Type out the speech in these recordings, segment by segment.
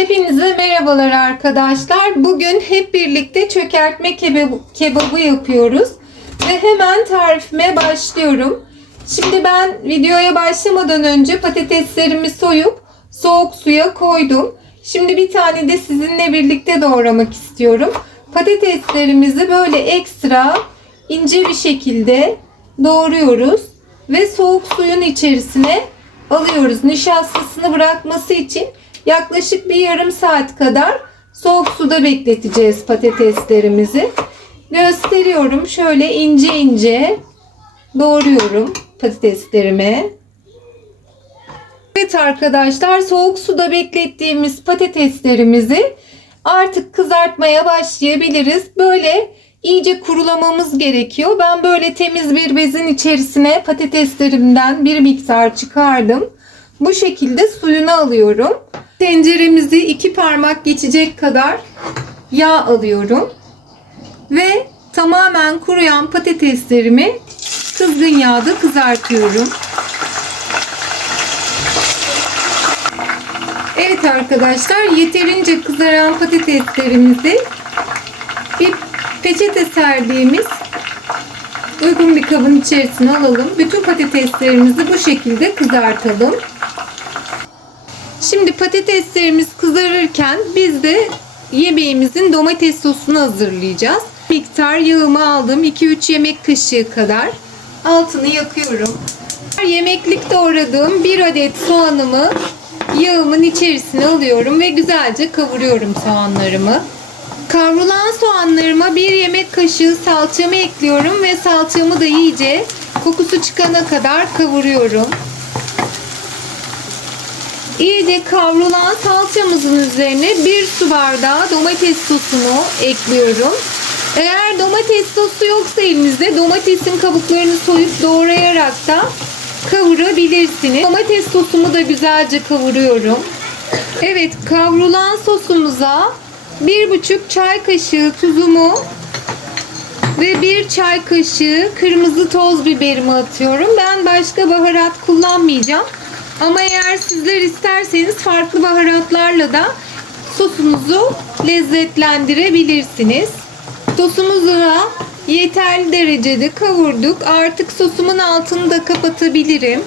Hepinize merhabalar arkadaşlar. Bugün hep birlikte çökertme kebabı, yapıyoruz. Ve hemen tarifime başlıyorum. Şimdi ben videoya başlamadan önce patateslerimi soyup soğuk suya koydum. Şimdi bir tane de sizinle birlikte doğramak istiyorum. Patateslerimizi böyle ekstra ince bir şekilde doğruyoruz. Ve soğuk suyun içerisine alıyoruz. Nişastasını bırakması için yaklaşık bir yarım saat kadar soğuk suda bekleteceğiz patateslerimizi. Gösteriyorum. Şöyle ince ince doğruyorum patateslerimi. Evet arkadaşlar soğuk suda beklettiğimiz patateslerimizi artık kızartmaya başlayabiliriz. Böyle iyice kurulamamız gerekiyor. Ben böyle temiz bir bezin içerisine patateslerimden bir miktar çıkardım. Bu şekilde suyunu alıyorum. Tenceremizi iki parmak geçecek kadar yağ alıyorum. Ve tamamen kuruyan patateslerimi kızgın yağda kızartıyorum. Evet arkadaşlar yeterince kızaran patateslerimizi bir peçete serdiğimiz uygun bir kabın içerisine alalım. Bütün patateslerimizi bu şekilde kızartalım. Şimdi patateslerimiz kızarırken biz de yemeğimizin domates sosunu hazırlayacağız. Miktar yağımı aldım. 2-3 yemek kaşığı kadar. Altını yakıyorum. Yemeklik doğradığım bir adet soğanımı yağımın içerisine alıyorum ve güzelce kavuruyorum soğanlarımı. Kavrulan soğanlarıma bir yemek kaşığı salçamı ekliyorum ve salçamı da iyice kokusu çıkana kadar kavuruyorum. İyice kavrulan salçamızın üzerine bir su bardağı domates sosunu ekliyorum. Eğer domates sosu yoksa elinizde domatesin kabuklarını soyup doğrayarak da kavurabilirsiniz. Domates sosumu da güzelce kavuruyorum. Evet kavrulan sosumuza bir buçuk çay kaşığı tuzumu ve bir çay kaşığı kırmızı toz biberimi atıyorum. Ben başka baharat kullanmayacağım. Ama eğer sizler isterseniz farklı baharatlarla da sosunuzu lezzetlendirebilirsiniz. Sosumuzu da yeterli derecede kavurduk. Artık sosumun altını da kapatabilirim.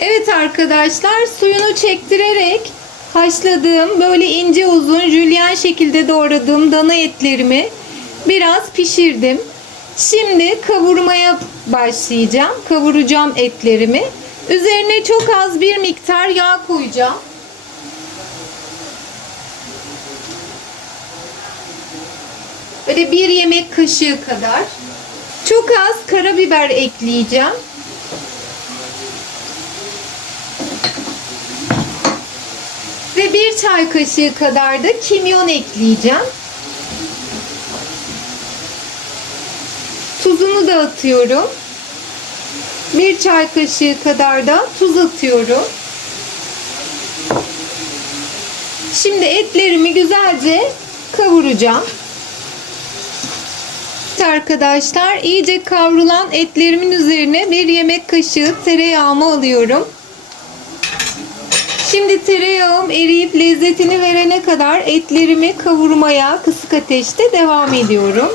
Evet arkadaşlar suyunu çektirerek haşladığım böyle ince uzun jülyen şekilde doğradığım dana etlerimi biraz pişirdim. Şimdi kavurmaya başlayacağım. Kavuracağım etlerimi. Üzerine çok az bir miktar yağ koyacağım. Böyle bir yemek kaşığı kadar. Çok az karabiber ekleyeceğim. Ve bir çay kaşığı kadar da kimyon ekleyeceğim. Tuzunu da atıyorum. Bir çay kaşığı kadar da tuz atıyorum. Şimdi etlerimi güzelce kavuracağım. Evet arkadaşlar iyice kavrulan etlerimin üzerine bir yemek kaşığı tereyağımı alıyorum. Şimdi tereyağım eriyip lezzetini verene kadar etlerimi kavurmaya kısık ateşte devam ediyorum.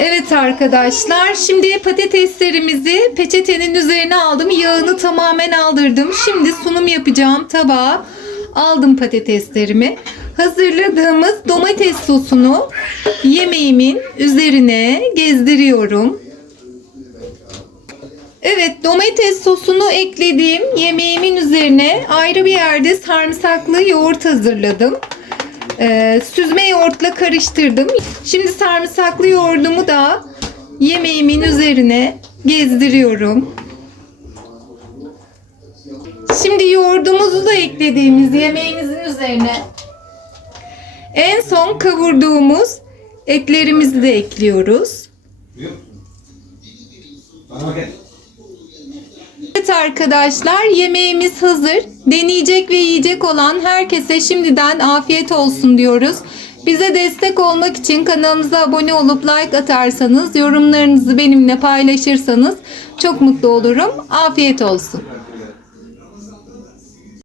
Evet arkadaşlar şimdi patateslerimizi peçetenin üzerine aldım. Yağını tamamen aldırdım. Şimdi sunum yapacağım tabağa aldım patateslerimi. Hazırladığımız domates sosunu yemeğimin üzerine gezdiriyorum. Evet domates sosunu eklediğim yemeğimin üzerine ayrı bir yerde sarımsaklı yoğurt hazırladım. Ee, süzme yoğurtla karıştırdım. Şimdi sarımsaklı yoğurdumu da yemeğimin üzerine gezdiriyorum. Şimdi yoğurdumuzu da eklediğimiz yemeğimizin üzerine en son kavurduğumuz etlerimizi de ekliyoruz. Evet arkadaşlar yemeğimiz hazır. Deneyecek ve yiyecek olan herkese şimdiden afiyet olsun diyoruz. Bize destek olmak için kanalımıza abone olup like atarsanız, yorumlarınızı benimle paylaşırsanız çok mutlu olurum. Afiyet olsun.